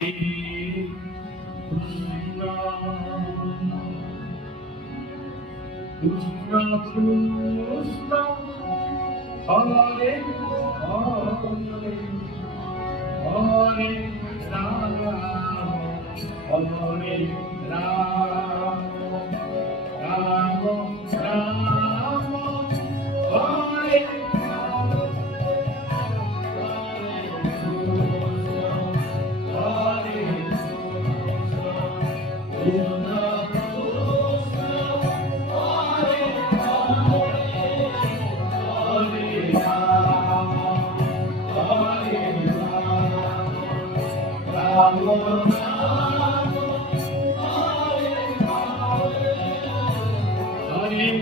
Krishna Krishna Hare Hare Hare Rama Hare Rama Rama Rama Hare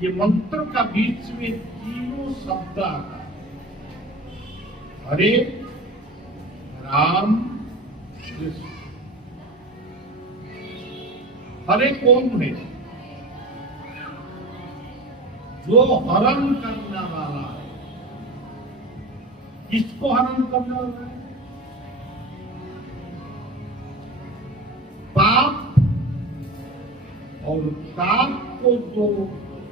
ये मंत्र का बीच में तीनों शब्द आता है। हरे राम कृष्ण। हरे कौन है? जो हरण करने वाला है। किसको हरण करने वाला है? पाप और ताप को जो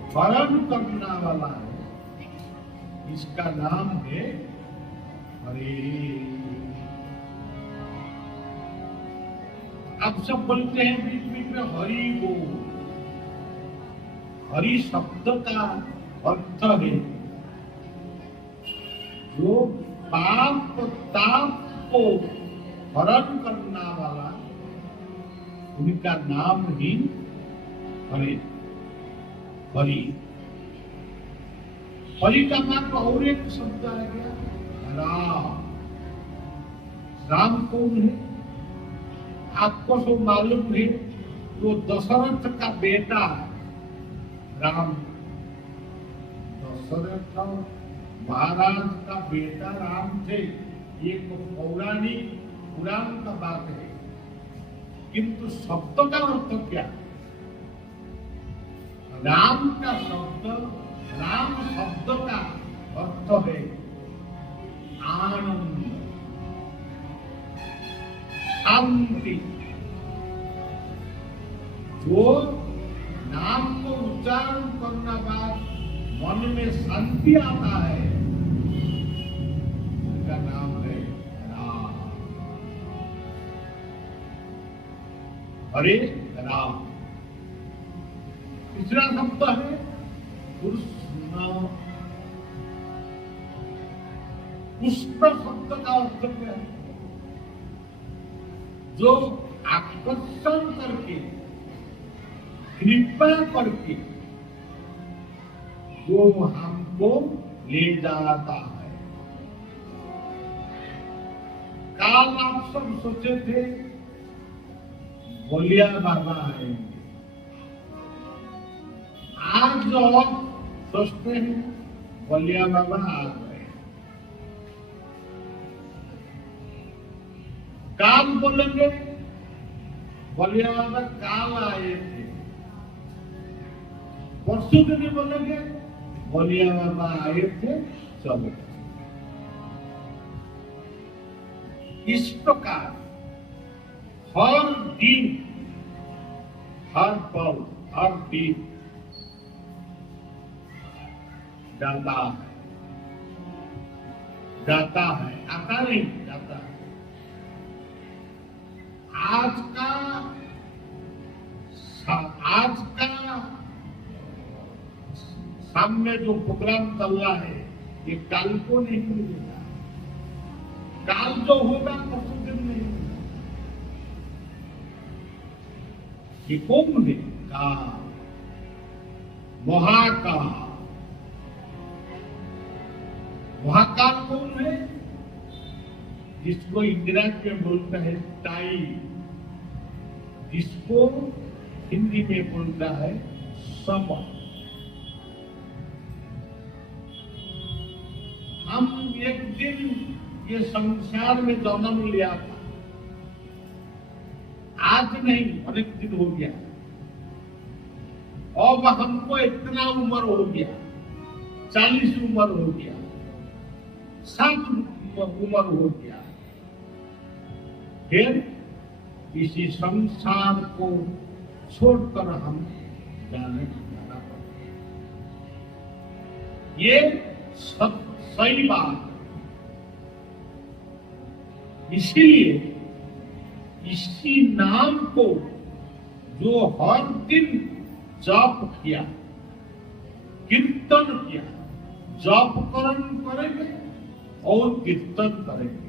हरण करने वाला है, इसका नाम है हरे। अब सब बोलते हैं बीच बीच में हरि बोल। हरि शब्द का अर्थ है जो पाप ताप को हरण करने वाला, उनका नाम ही हरि। हरि हरि का मतलब और एक शब्द आ गया राम। राम कौन है? आपको सब मालूम है, वो दशरथ का बेटा है राम। दशरथ महाराज का बेटा राम थे। ये तो पौराणिक पुराण का बात है, किंतु शब्द का अर्थ क्या? राम का शब्द, राम शब्द का अर्थ है आनंद, शांति। जो नाम को उच्चारण करने बाद मन में शांति आता है, उसका नाम है राम। हरे राम। तीसरा शब्द है कृष्ण। कृष्ण शब्द का अर्थ क्या है? जो आकर्षण करके, कृपा करके जो हमको ले जाता है। काल आप सब सोचे थे बलिया बाबा आएंगे, आज और सोचते हैं बलिया बाबा आ गए। काल बोलेंगे बलिया बाबा काल आए थे। परसों दिन बोलेंगे बलिया बाबा आए थे, चलो। इस प्रकार हर दिन, हर पल, हर दिन जाता है, आता नहीं, जाता है। आज का सामने जो प्रोग्राम चल रहा है, ये कल को नहीं मिलेगा। काल जो होगा पशुदिन नहीं होगा। ये कौन है? काल, महाकाल। महाकाल कौन है? जिसको इंग्रजी में बोलता है टाइम, जिसको हिंदी में बोलता है समय। हम एक दिन ये संसार में जन्म लिया था, आज नहीं अनेक दिन हो गया। अब हमको इतना उम्र हो गया, 40 उम्र हो गया, 60 उम्र हो गया। फिर इसी संसार को छोड़कर हम जाना पड़ेगा। ये सही बात। इसीलिए इसी नाम को जो हर दिन जप किया, कीर्तन किया, जप करण करेंगे और कीर्तन करेंगे,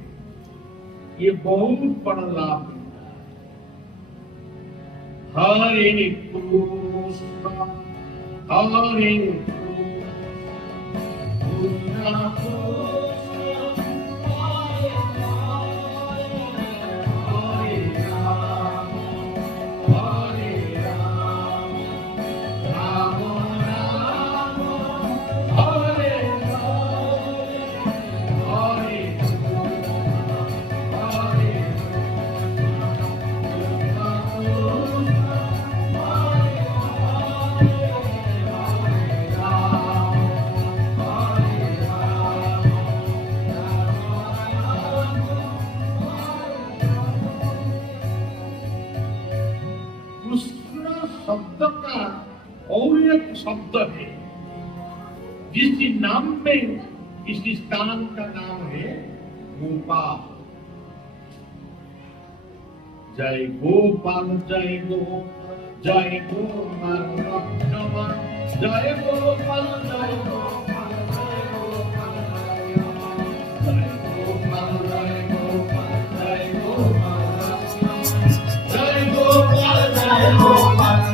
ये बहुत बड़ा लाभ मिलता है। हरे कृष्ण हरे कृष्ण शब्द का और एक शब्द है, जिस नाम में इस स्थान का नाम है गोपाल। जय गोपाल जय गोपाल जय गोपाल जय गोपाल जय गोपाल जय गोपाल जय गोपाल जय गोपाल जय गोपाल जय गोपाल।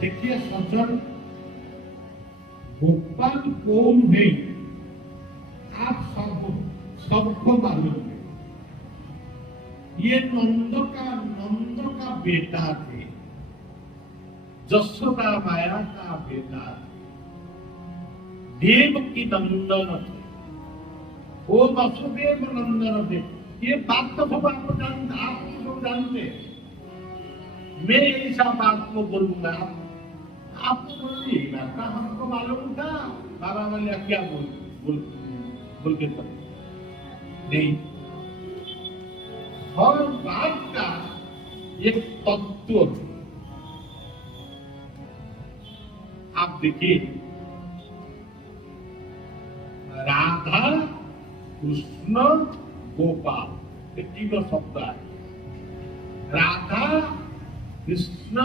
देखिए सज्जन, गोपाल कौन है आप सबको मालूम है। ये नंद का बेटा थे, जसोदा माया का बेटा थे, देव की नंदन थे, वो वसुदेव नंदन थे। ये बात तो सब आप सब जानते हैं। मैं ऐसा बात को बोलूंगा, आपको बोलिए बात हमको मालूम था। बाबा वाले क्या बोल के तो नहीं, हर बात का एक तत्व। आप देखिए, राधा कृष्ण गोपाल, ये तीनों शब्द है। राधा कृष्ण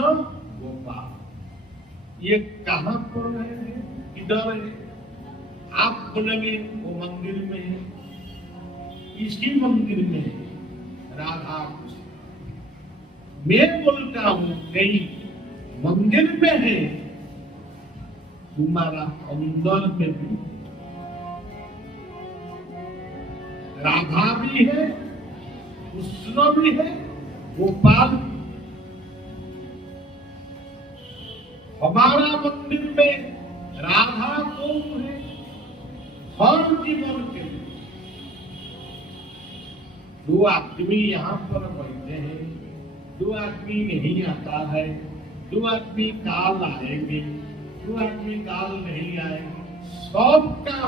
गोपाल, ये कहां पर है? इधर है। आप बोलेंगे वो मंदिर में है, इसी मंदिर में है राधा कृष्ण। मैं बोलता हूं नहीं, मंदिर में है, तुम्हारा अंदर में भी राधा भी है, कृष्ण भी है, गोपाल। हमारा मंदिर में राधा कौन है? हर जीवन के लिए। दो आदमी यहाँ पर बैठे हैं, दो आदमी नहीं आता है, दो आदमी काल आएंगे, दो आदमी काल नहीं आएंगे। सबका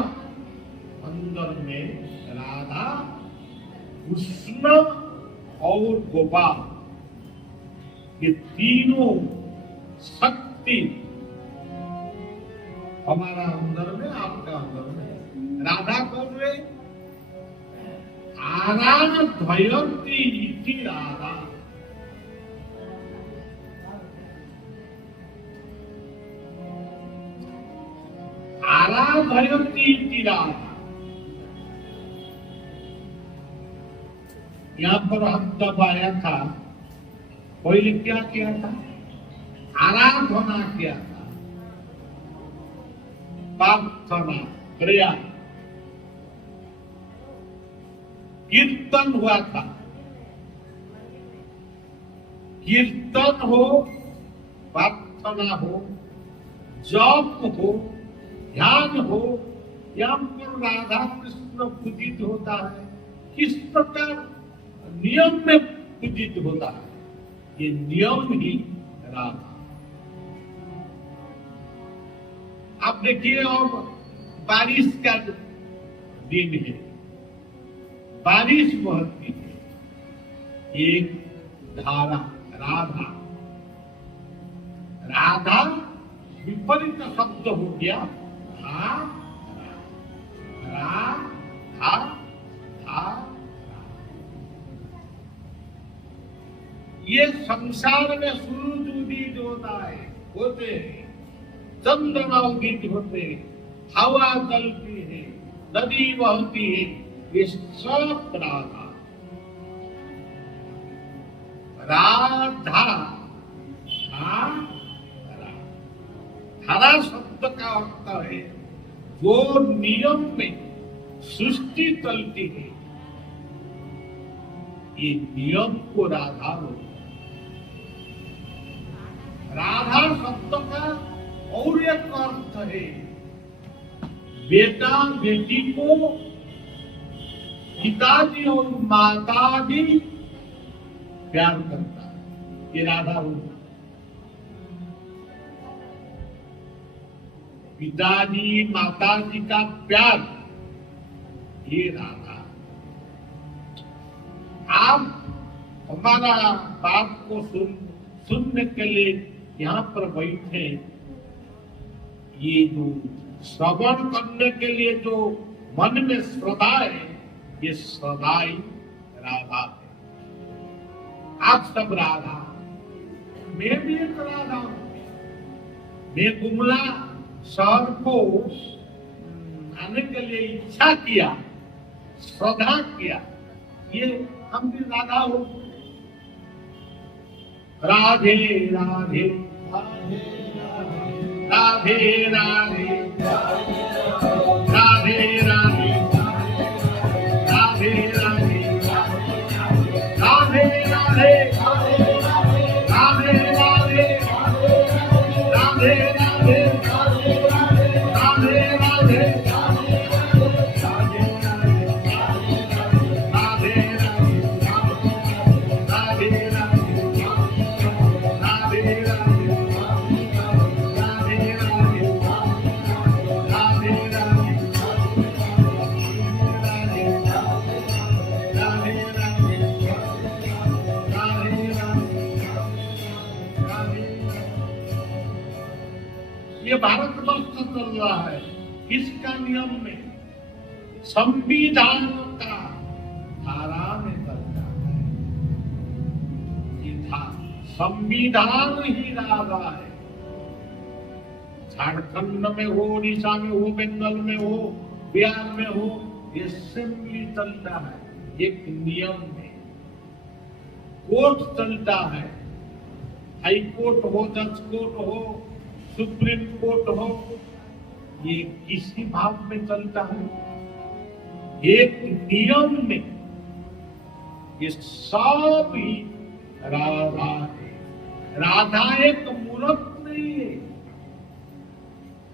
अंदर में राधा कृष्ण और गोपाल, ये तीनों शक्ति हमारा अंदर में, आपका अंदर में। राधा कौन है? आराधयन्ति इति राधा। आराधयन्ति इति राधा। यहाँ पर हम जब आया था, पहले क्या किया था? आराधना किया था, प्रार्थना, क्रिया, कीर्तन हुआ था। कीर्तन हो, प्रार्थना हो, जप हो, ध्यान हो, यहाँ पर राधा कृष्ण पूजित होता है। किस प्रकार नियम में पूजित होता है, ये नियम ही राधा। आप देखिए, अब बारिश का दिन है, बारिश बहती है, एक धारा राधा। राधा विपरीत शब्द हो गया, ये संसार में सूरज उदित होता है, होते हैं, चंद्रमा उदित होते हैं, हवा चलती है, नदी बहती है, ये सब राधा। राधा धारा शब्द का अर्थ है जो नियम में सृष्टि चलती है, ये नियम को राधा बोलते। राधा शब्द का और एक अर्थ है, बेटा बेटी को पिताजी और माताजी प्यार करता है, ये राधा होता है। पिताजी माताजी का प्यार, ये राधा। आप हमारा बात को सुनने के लिए यहाँ पर बैठे, ये जो श्रवण करने के लिए जो मन में श्रद्धा है, ये श्रद्धा ही राधा है। आप सब राधा, मैं भी एक राधा हूं। मैं गुमला शहर को आने के लिए इच्छा किया, श्रद्धा किया, ये हम भी राधा हो। राधे राधे राधे राधे राधे राधे राधे राधे राधे राधे राधे राधे राधे राधे राधे ये भारतवर्ष चल रहा है, किसका नियम में? संविधान का धारा में चलता है। ये था संविधान ही राधा है। झारखंड में हो, उड़ीसा में हो, बंगाल में हो, बिहार में हो, ये असेंबली चलता है एक नियम में। कोर्ट चलता है, हाई कोर्ट हो, जज कोर्ट हो, सुप्रीम कोर्ट हो, ये किसी भाव में चलता है, एक नियम में। ये सब ही राधा है। राधा एक मूर्त नहीं है,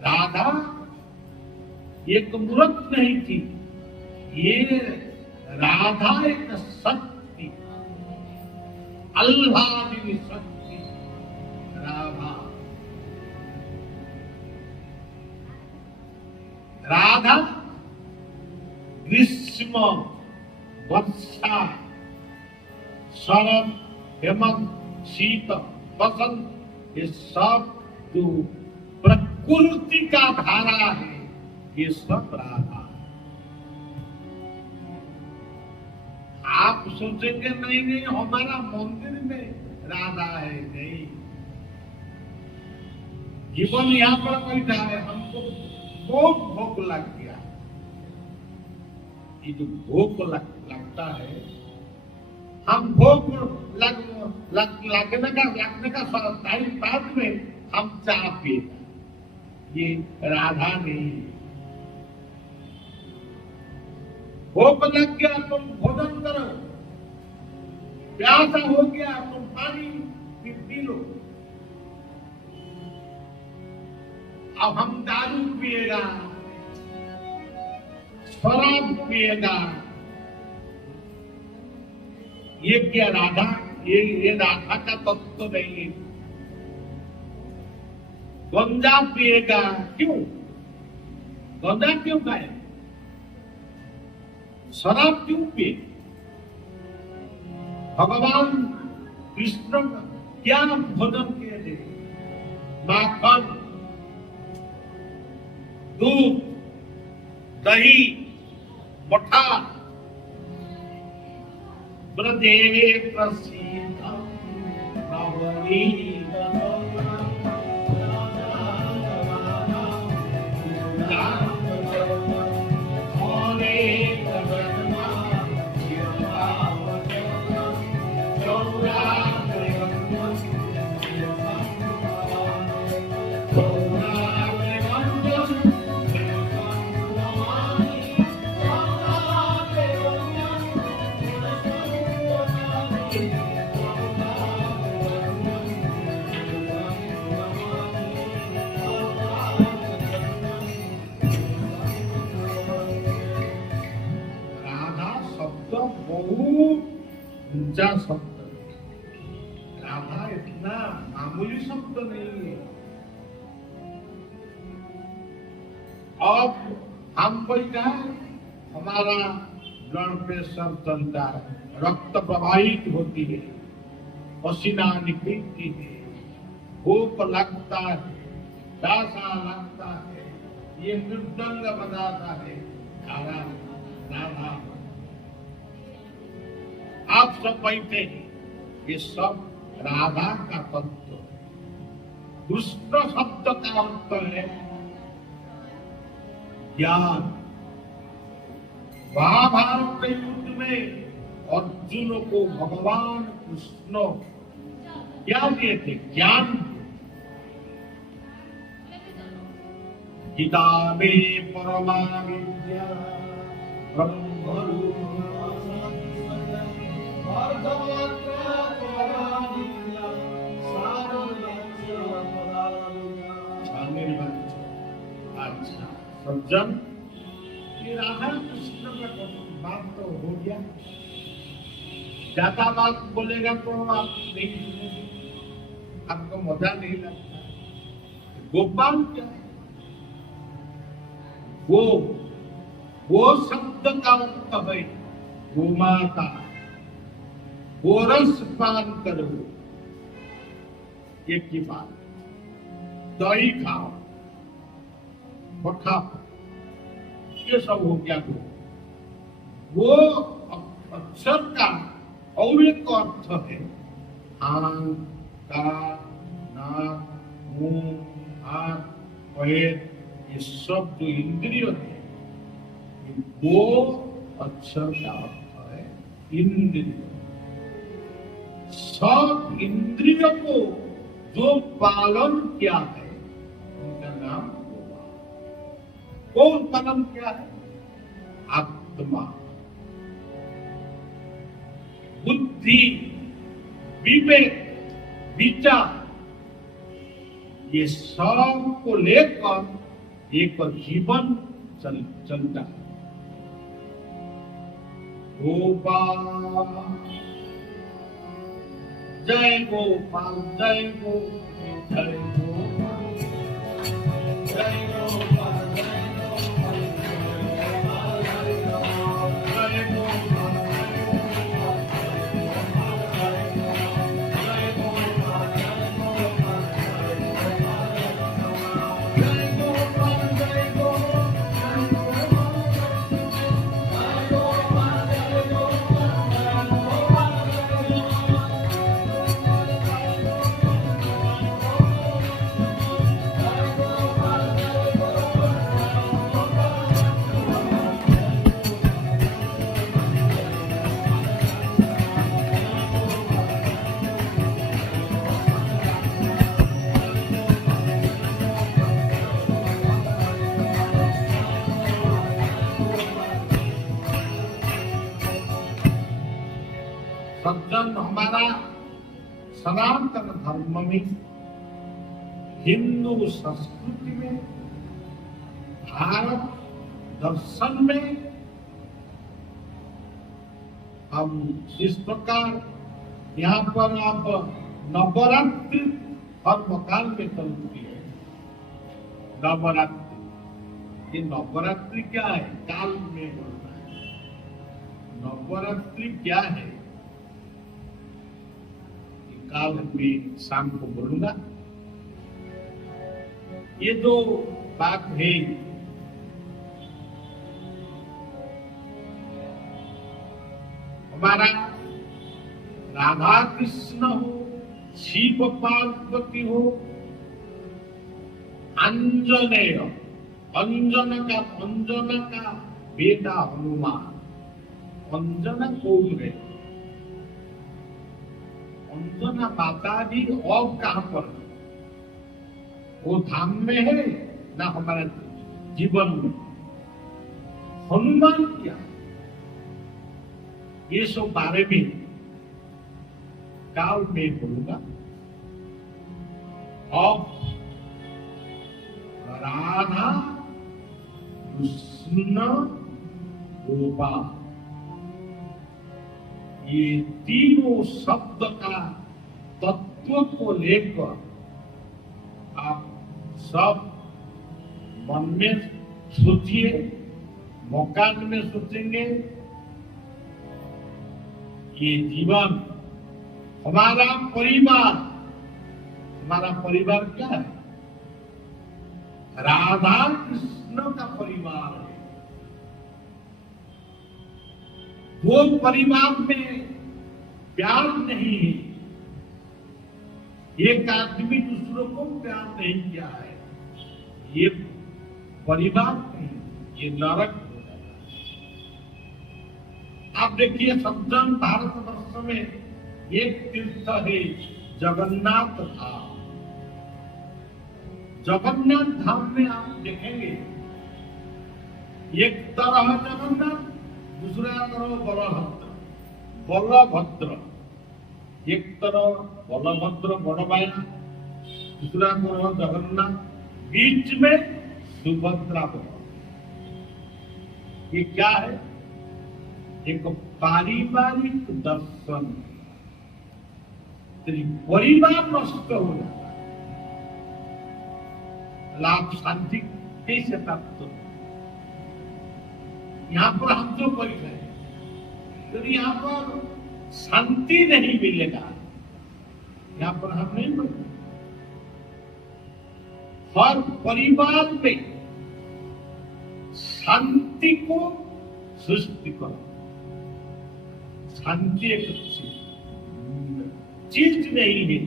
राधा एक मूर्त नहीं थी, ये राधा एक शक्ति, अल्लाह शक्ति राधा। राधा ग्रीष्म, वर्षा, शरद, हेमंत, शीत, वसंत, ये सब जो प्रकृति का धारा है, ये सब राधा। आप सोचेंगे नहीं नहीं हमारा मंदिर में राधा है, नहीं। जीवन यहाँ पर बैठा है, हमको बहुत भूख लग गया। ये जो भूख लगता है, हम भूख लगने का टाइम बाद में हम चाह पीते, ये राधा नहीं। भूख लग गया तुम भोजन करो, प्यासा हो गया तुम पानी पी लो। अब हम दारू पिएगा, शराब पिएगा, ये क्या राधा? ये राधा का तत्व तो नहीं है। गंजा पिएगा, क्यों? गंजा क्यों खाए? शराब क्यों पिए? भगवान कृष्ण क्या भोजन किए थे? माखन, दूध, दही, मठा, ब्रजे प्रसीद ऊंचा शब्द। राधा इतना मामूली शब्द नहीं है। अब हम बैठा, हमारा ब्लड प्रेशर चलता है, रक्त प्रवाहित होती है, पसीना निकलती है, भूख लगता है, प्यासा लगता है, ये मृदंग बजाता है, राधा राधा। आप सब बैठे हैं, ये सब राधा का तत्व है। कृष्ण शब्द का अर्थ है ज्ञान। महाभारत के युद्ध में अर्जुन को भगवान कृष्ण क्या दिए थे? ज्ञान। गीता में परमा विद्या ब्रह्मरूप अच्छा सज्जन, ये राधा कृष्ण का बात तो हो गया। ज्यादा बात बोलेगा तो आप नहीं सुनेंगे, आपको मजा नहीं लगता। गोपाल क्या है? वो शब्द का अर्थ है गोमाता। गोरस पान करो, एक की बात। दही खाओ, मठा, ये सब हो गया। वो अक्षर का और एक अर्थ है आंख, कान, नाक, मुंह, हाथ, पैर, ये सब जो इंद्रिय है, वो अक्षर का अर्थ है इंद्रिय। सब इंद्रियों को जो पालन किया है उनका नाम गोपाल। कौन पालन किया है? आत्मा, बुद्धि, विवेक, विचार, ये सब को लेकर एक जीवन चलता है। गोपाल जय गोपाल, जय गोपाल, जय गोपाल, जय गोपाल, जय गोपाल, जय गोपाल, हमारा सनातन धर्म में, हिंदू संस्कृति में, भारत दर्शन में हम इस प्रकार यहाँ पर आप नवरात्रि हर मकान में चलती है। नवरात्रि, ये नवरात्रि क्या है? काल में बोलना है। नवरात्रि क्या है? काल में शाम को बोलूंगा। ये जो बात है, हमारा राधा कृष्ण हो, शिव पार्वती हो, अंजनेय, अंजना का बेटा हनुमान। अंजना कौन है? अंजना माता जी और कहां पर? वो धाम में है ना हमारे जीवन में? हनुमान क्या? ये सब बारे में काल में बोलूंगा। अब राधा कृष्ण गोपाल, ये तीनों शब्द का तत्व को लेकर आप सब मन में सोचिए, मकान में सोचेंगे। ये जीवन, हमारा परिवार, हमारा परिवार क्या है? राधा कृष्ण का परिवार है। वो परिवार में प्यार नहीं है, एक आदमी दूसरों को प्यार नहीं किया है, ये परिवार नहीं, ये नरक हो जाएगा। आप देखिए, संपूर्ण भारतवर्ष में एक तीर्थ है जगन्नाथ धाम। जगन्नाथ धाम में आप देखेंगे, एक तरह जगन्नाथ, दूसरा तरह बलभद्र। बलभद्र एक तरह बलभद्र बड़बाया, दूसरा तरह जगन्नाथ, बीच में सुभद्रा बलभद्र। ये क्या है? एक पारिवारिक दर्शन। परिवार नष्ट हो जाता है, लाभ शांति कैसे प्राप्त हो? यहाँ पर हम जो बैठ रहे हैं, तो यहाँ पर शांति नहीं मिलेगा, यहाँ पर हम नहीं बैठे। हर परिवार में शांति को सृष्टि करो। शांति एक चीज नहीं है,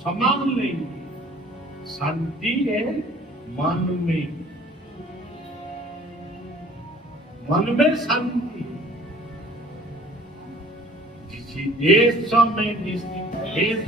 समान नहीं है। शांति है मन में, मन में शांति। किसी देश में, जिस देश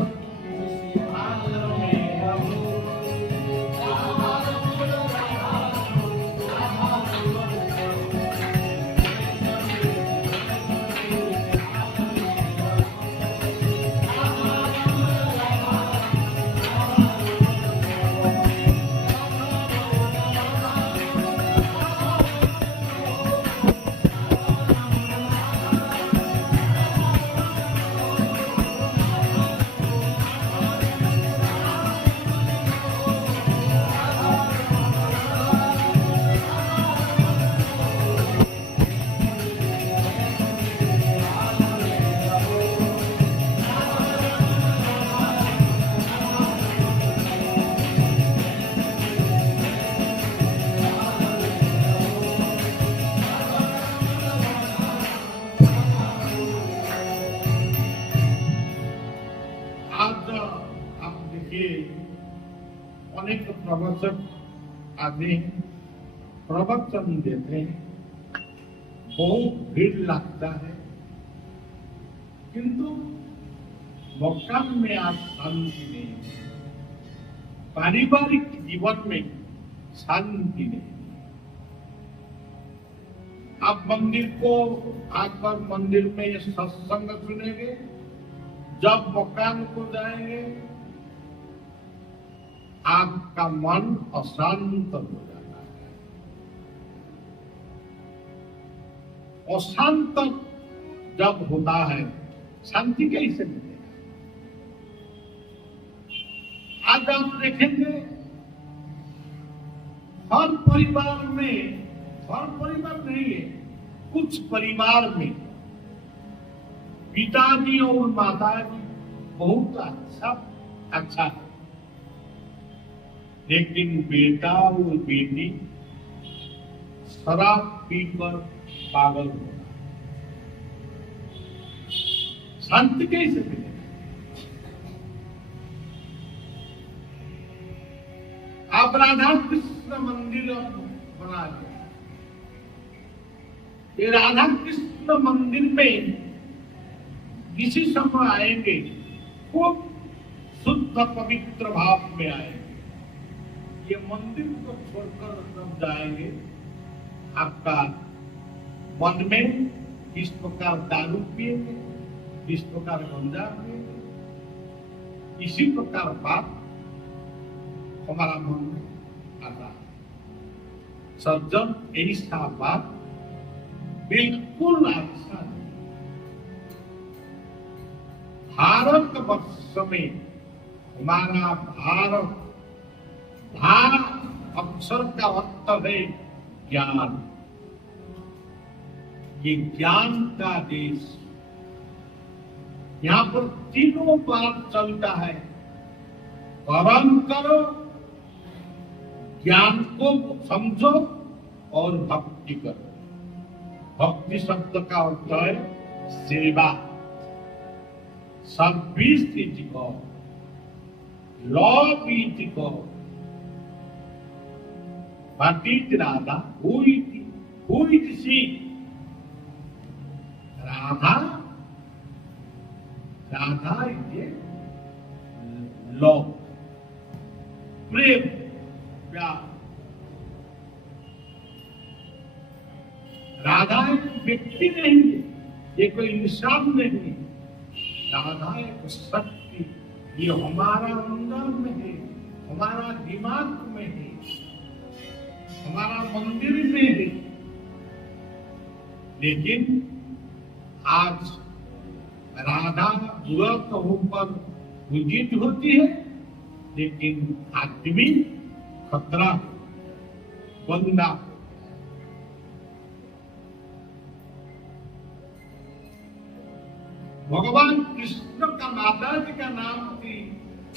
अनेक प्रवचक आते हैं, प्रवचन देते हैं, बहुत भीड़ लगता है, किंतु मकान में आज शांति नहीं है, पारिवारिक जीवन में शांति नहीं। आप मंदिर को आकर मंदिर में ये सत्संग सुनेंगे, जब मकान को जाएंगे आपका मन अशांत हो जाता है। अशांत जब होता है शांति कैसे मिलेगा? आज आप देखेंगे हर परिवार नहीं है, कुछ परिवार में पिताजी और माताजी बहुत अच्छा है, लेकिन बेटा और बेटी शराब पीकर पागल हो रहा है। शांति कैसे मिलेगा? आप राधा कृष्ण मंदिर बना दिया, ये राधा कृष्ण मंदिर में किसी समय आएंगे खूब शुद्ध पवित्र भाव में आएंगे। ये मंदिर को छोड़कर जब जाएंगे आपका मन में किस प्रकार दारू पिएंगे, किस प्रकार गंजा पिएंगे, इसी प्रकार बात हमारा मन में आता है। सज्जन ऐसा बात बिल्कुल अच्छा नहीं। भारत वर्ष में हमारा भारत अक्षर का अर्थ है ज्ञान। ये ज्ञान का देश, यहाँ पर तीनों बात चलता है, कर्म करो, ज्ञान को समझो और भक्ति करो। भक्ति शब्द का अर्थ है सेवा, service is God, love is God. What is Radha? Who is she? Radha is love, प्रेम, प्यार। राधा एक व्यक्ति नहीं है, ये कोई इंसान नहीं है। राधा एक शक्ति, ये हमारा अंदर में है, हमारा दिमाग में है, हमारा मंदिर में है। लेकिन आज राधा व्रत होकर पूजित होती है, लेकिन आदमी खतरा बंदा। भगवान कृष्ण का माता जी का नाम थी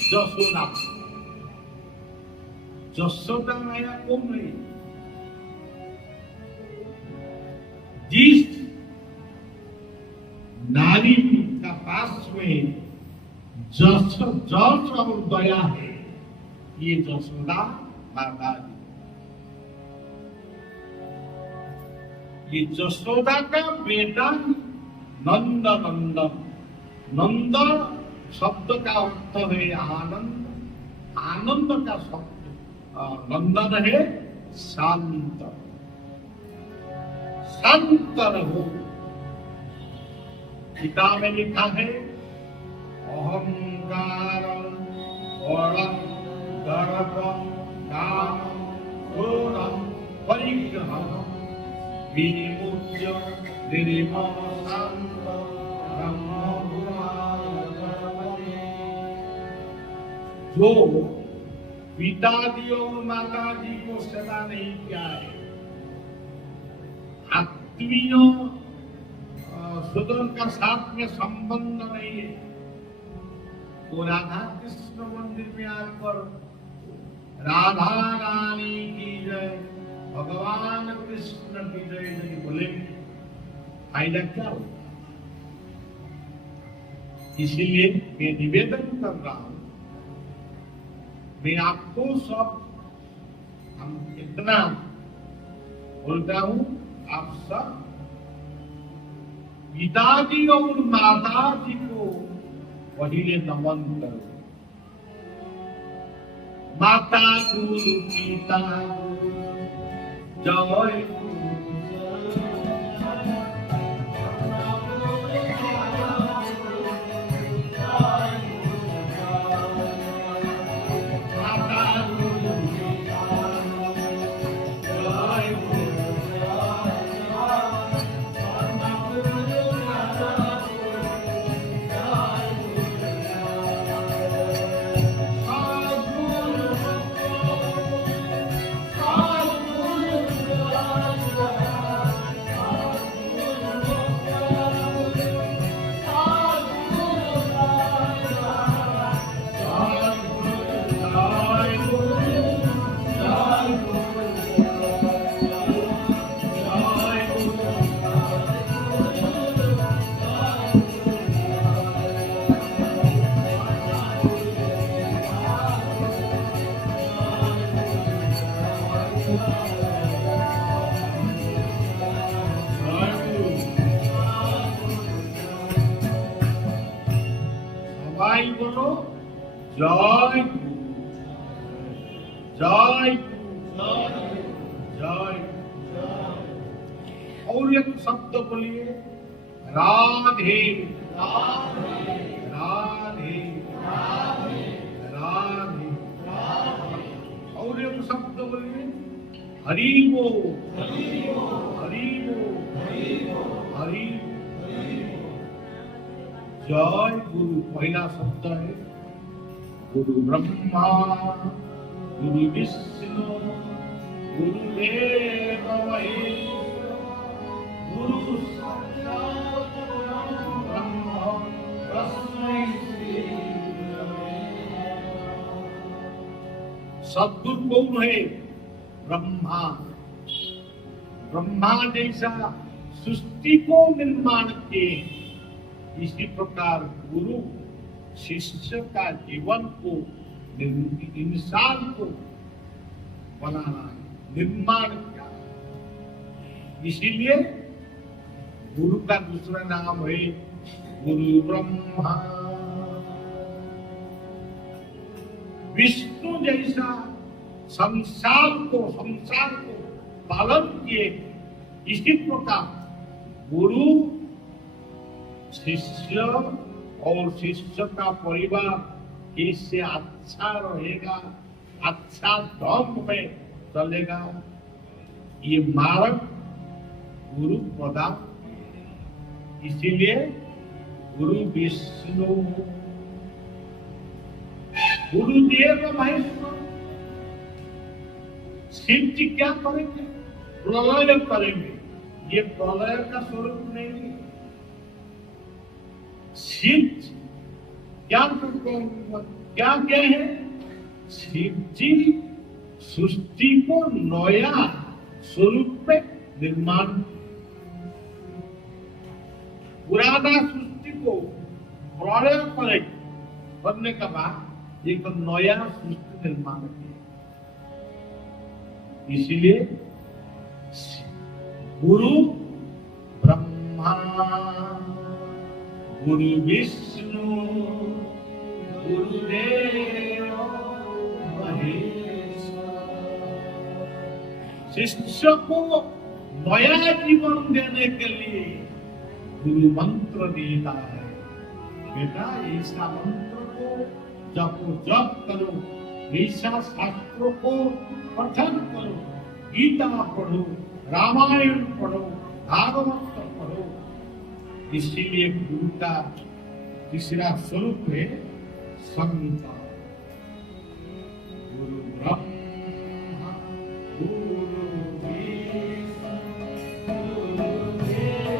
जसोदा। जसोदा माया कौन है? जिस नारी का पास में जस और दया है, ये जसोदा माता जी। ये जसोदा का बेटा नंद। नंद शब्द का अर्थ है आनंद, आनंद का शब्द नंदन है शांत। शांत रहो। गीता में लिखा है अहंकार बलम गर्व काम क्रोधम परिग्रहम विमुच्य निर्मम शांत ब्रह्म गुणाय। जो पिताजी और माताजी को सदा नहीं किया है, आत्मीयों सुदन का साथ में संबंध नहीं है, तो राधा कृष्ण मंदिर में आकर राधा रानी की जय, भगवान कृष्ण की जय नहीं बोले, फायदा क्या होगा? इसीलिए मैं निवेदन कर रहा हूं, मैं आपको सब हम इतना बोलता हूं, आप सब पिताजी और माताजी को पहले नमन करो। माता गुरु पिता जय गुरु। जय गुरु, जय गुरु, जय। और एक शब्द बोलिए, राधे राधे राधे राधे। और एक शब्द बोलिए, हरि बोल हरि बोल हरि। जय गुरु पहला शब्द है गुरु ब्रह्मा गुरु विष्णु गुरुदेव महेश्वर गुरु साक्षात् ब्रह्म तस्मै श्री गुरवे नमः। सद्गुरु कौन है? ब्रह्मा। ब्रह्मा जैसा सृष्टि को निर्माण किए, इसी प्रकार गुरु शिष्य का जीवन को, इंसान को बनाना है, निर्माण किया। इसीलिए गुरु का दूसरा नाम है गुरु ब्रह्मा। विष्णु जैसा संसार को पालन किए, इसी प्रकार गुरु शिष्य और शिष्य का परिवार कैसे अच्छा रहेगा, अच्छा धर्म में चलेगा, ये मार्ग गुरु प्रदान। इसीलिए गुरु विष्णु गुरुदेव महेश्वर। शिव जी क्या करेंगे? प्रलय करेंगे। ये प्रलय का स्वरूप नहीं है। शिव क्या क्या है? शिव जी सृष्टि को नया स्वरूप में निर्माण, पुराना सृष्टि को प्रलय करने के बाद एक नया सृष्टि निर्माण किया। इसलिए गुरु ब्रह्मा गुरु विष्णु गुरुदेव महेश्वर। शिष्य को नया जीवन देने के लिए गुरु मंत्र देता है। बेटा ऐसा मंत्र को जप करो, ऐसा शास्त्रों को पठन करो, गीता पढ़ो, रामायण पढ़ो, भागवत पढ़ो। इसीलिए गुरु का तीसरा स्वरूप है संत। गुरु ब्रह्मा गुरु विष्णु गुरुदेव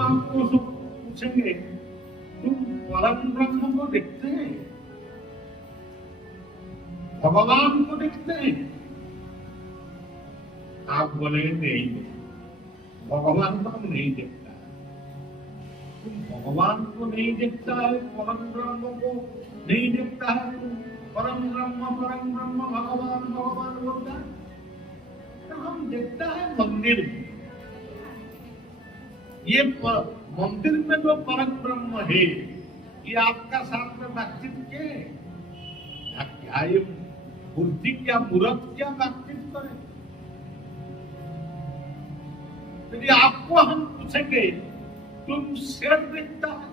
आपको सब पूछेंगे, तुम परम ब्रह्म को देखते हैं, भगवान को देखते हैं? आप बोले नहीं, भगवान को नहीं देखता है। तुम भगवान को नहीं देखता है, परम ब्रह्म को नहीं देखता है, परम ब्रह्म भगवान भगवान बोलता है। तो हम देखता है मंदिर में, ये मंदिर में जो परम ब्रह्म है, ये आपका साथ में बातचीत के क्या ये बुद्धि क्या मूर्ख क्या बातचीत करे? यदि आपको हम पूछेंगे तुम शेर देखता है,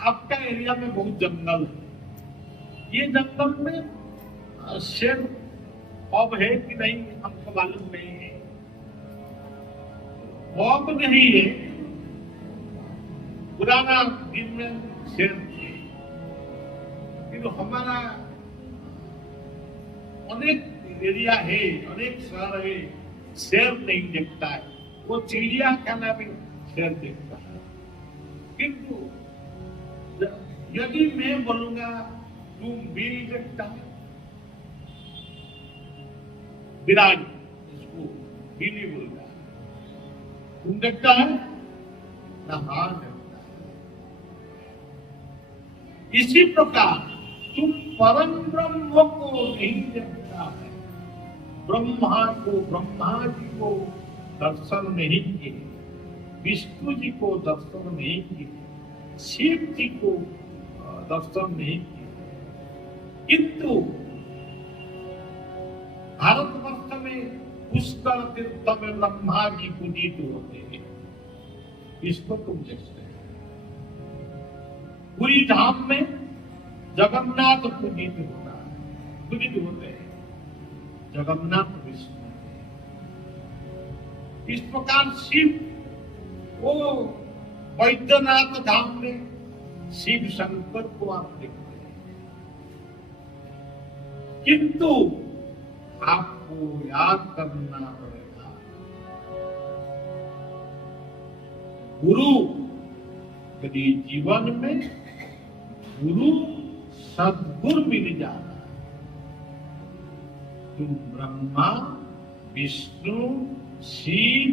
आपका एरिया में बहुत जंगल है, ये जंगल में शेर अब है कि नहीं हमको मालूम नहीं है। अब नहीं है, पुराना दिन में शेर थे, किंतु हमारा अनेक एरिया है, अनेक शहर है, शेर नहीं देखता है। वो चिड़िया खाना में शेर देखता है। किंतु यदि मैं बोलूंगा तुम बिल देखता है, बिरानी, इसको बिली बोलता है, तुम देखता है ना? हाँ देखता है। इसी प्रकार तुम परम ब्रह्म को नहीं देखता है, ब्रह्मा को, ब्रह्मा जी को दर्शन नहीं किए, विष्णु जी को दर्शन नहीं किए, शिव जी को दर्शन नहीं किए, किंतु भारतवर्ष में पुष्कर तीर्थ में ब्रह्मा जी पूजित होते हैं, इसको तुम देखते हैं। पूरी धाम में जगन्नाथ पूजित होता है, पूजित होते हैं जगन्नाथ विष्णु। इस प्रकार शिव वो वैद्यनाथ धाम में शिव शंकर को आप देखते हैं, किंतु आपको याद करना पड़ेगा गुरु, यदि जीवन में गुरु सद्गुरु मिल जाता है, तुम ब्रह्मा विष्णु शिव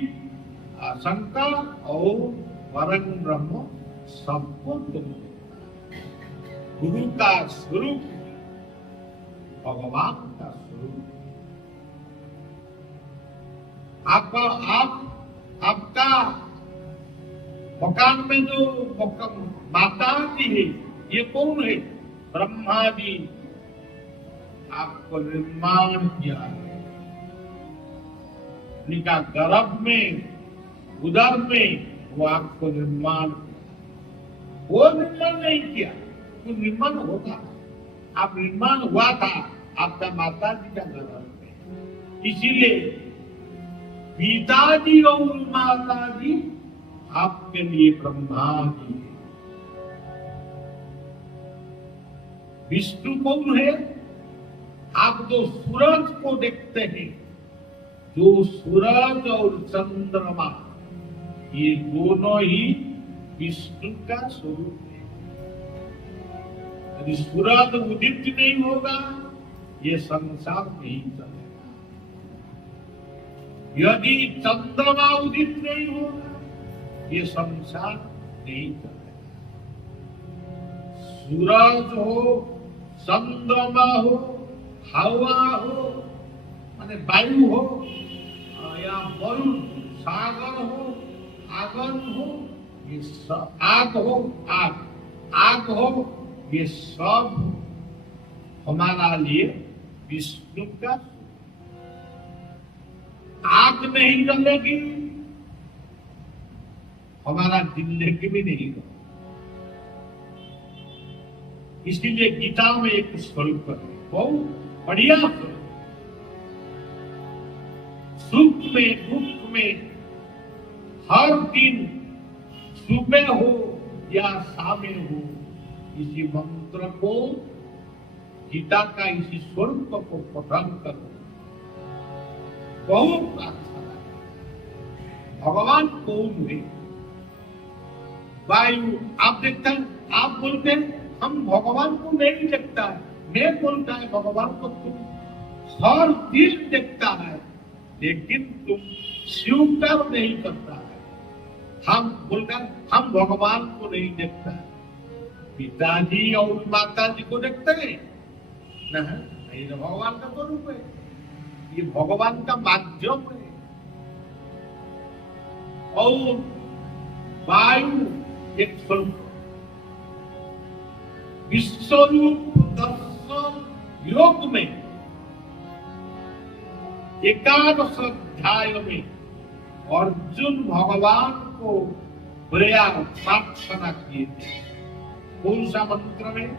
शंकर और परम ब्रह्म सबको तुम देखता है। गुरु का स्वरूप भगवान का स्वरूप। आपका मकान में जो माता जी है, ये कौन है? ब्रह्मा जी आपको निर्माण किया है, उनका गर्भ में, उदर में वो आपको निर्माण, वो निर्माण नहीं किया, वो निर्माण होता, आप निर्माण हुआ था आपका माता जी का गर्भ में। इसीलिए पिताजी और माता जी आपके लिए ब्रह्मा जी है। विष्णु कौन है? आप जो सूरज को देखते हैं, जो सूरज और चंद्रमा, ये दोनों ही विष्णु का स्वरूप है। यदि सूरज उदित नहीं होगा, ये संसार नहीं चलेगा। यदि चंद्रमा उदित नहीं होगा, ये संसार नहीं चलेगा। सूरज हो, चंद्रमा हो, हवा हो, माने वायु हो, या वरुण, सागर हो, आगन हो, ये सब, आग हो, आग हो, ये सब हमारा लिए विष्णु का। आग नहीं जलेगी, हमारा जिंदगी भी नहीं होगा। इसीलिए गीता में एक स्वरूप है, बहुत बढ़िया स्वरूप। सुख में दुख में हर दिन सुबह हो या शाम हो, इसी मंत्र को, गीता का इसी स्वरूप को पठन करो, बहुत अच्छा है। भगवान कौन है? वायु आप देखते हैं, आप बोलते हैं हम भगवान को नहीं देखता है, मैं बोलता है भगवान को तुम हर दिन देखता है, लेकिन तुम स्वीकार नहीं करता है। हम बोलकर हम भगवान को नहीं देखता है, पिताजी और माता जी को देखते हैं, नहीं, भगवान का स्वरूप है, ये भगवान का माध्यम है। और वायु एक स्वरूप, विश्वरूप दर्शन योग में एकादश अध्याय में अर्जुन भगवान को प्रेयर प्रार्थना किए थे। कौन सा मंत्र में?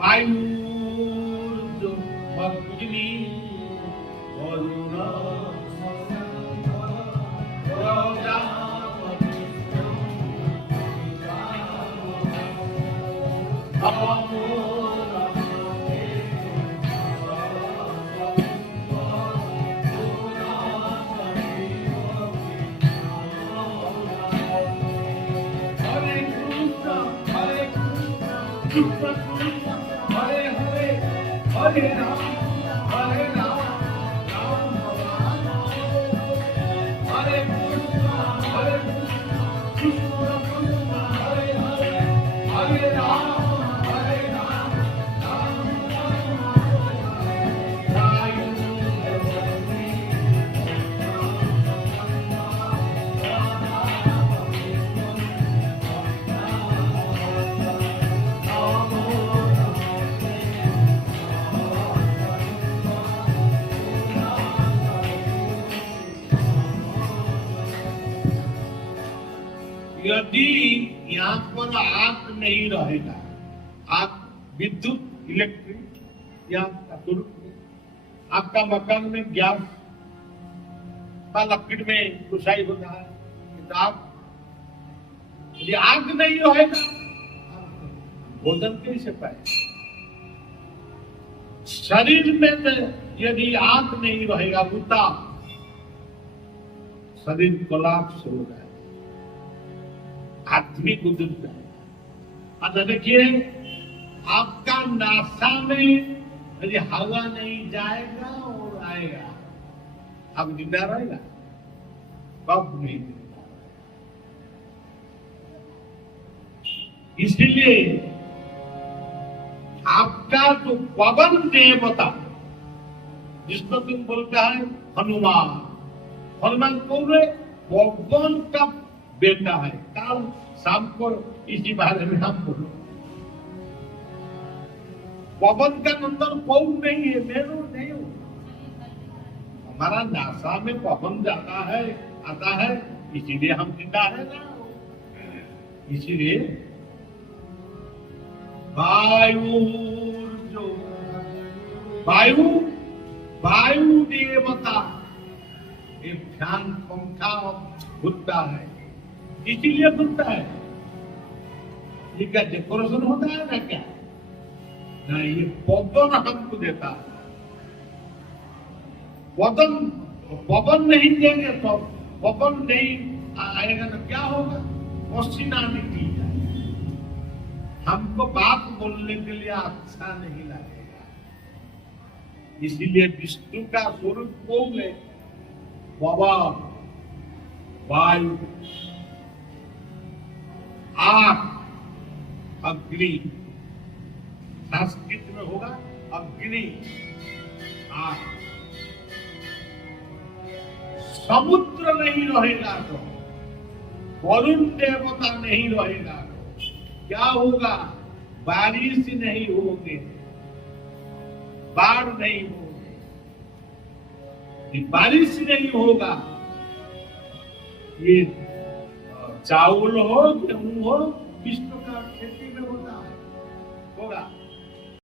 वायुर्ज अग्नि वरुण हरे हरे हरे राम हरे राम राम राम हरे कृष्ण हरे हरे हरे राम यदि यहाँ पर आग नहीं रहेगा, आग विद्युत इलेक्ट्रिक या आपका मकान में गैस का लकड़ी में घुसाई होता है, यदि आग नहीं रहेगा भोजन कैसे पाए? शरीर में यदि आग नहीं रहेगा उता शरीर कोलैप्स हो जाए, आदमी गुजर जाएगा। अच्छा देखिए, आपका नासा में यदि हवा नहीं जाएगा और आएगा, अब जिंदा रहेगा? कब नहीं जिंदा। इसलिए आपका जो पवन देवता जिसको तुम बोलता है हनुमान, हनुमान कौन है? पवन का बेटा है। कल शाम को इसी बारे में हम बोलो। पवन का नंबर कौन नहीं है, मेरू नहीं हूं। हमारा नासा में पवन जाता है आता है, इसीलिए हम जिंदा है ना। इसीलिए वायु जो वायु वायु देवता एक फैन पंखा घूमता है, इसीलिए घूमता है। ये क्या डेकोरेशन होता है ना क्या? ना, ये पवन हमको देता है। पवन नहीं देंगे तो पवन नहीं आएगा तो क्या होगा? पसीना निकल जाएगा, हमको बात बोलने के लिए अच्छा नहीं लगेगा। इसीलिए विष्णु का स्वरूप कौन है? पवन, वायु, आग, अग्नि। संस्कृत में होगा अग्नि, आग। समुद्र नहीं रहेगा तो, वरुण देवता नहीं रहेगा तो क्या होगा? बारिश नहीं होगी, बाढ़ नहीं होगी। बारिश नहीं होगा, ये चावल हो गेहूं हो विश्व का खेती में होता है, होगा।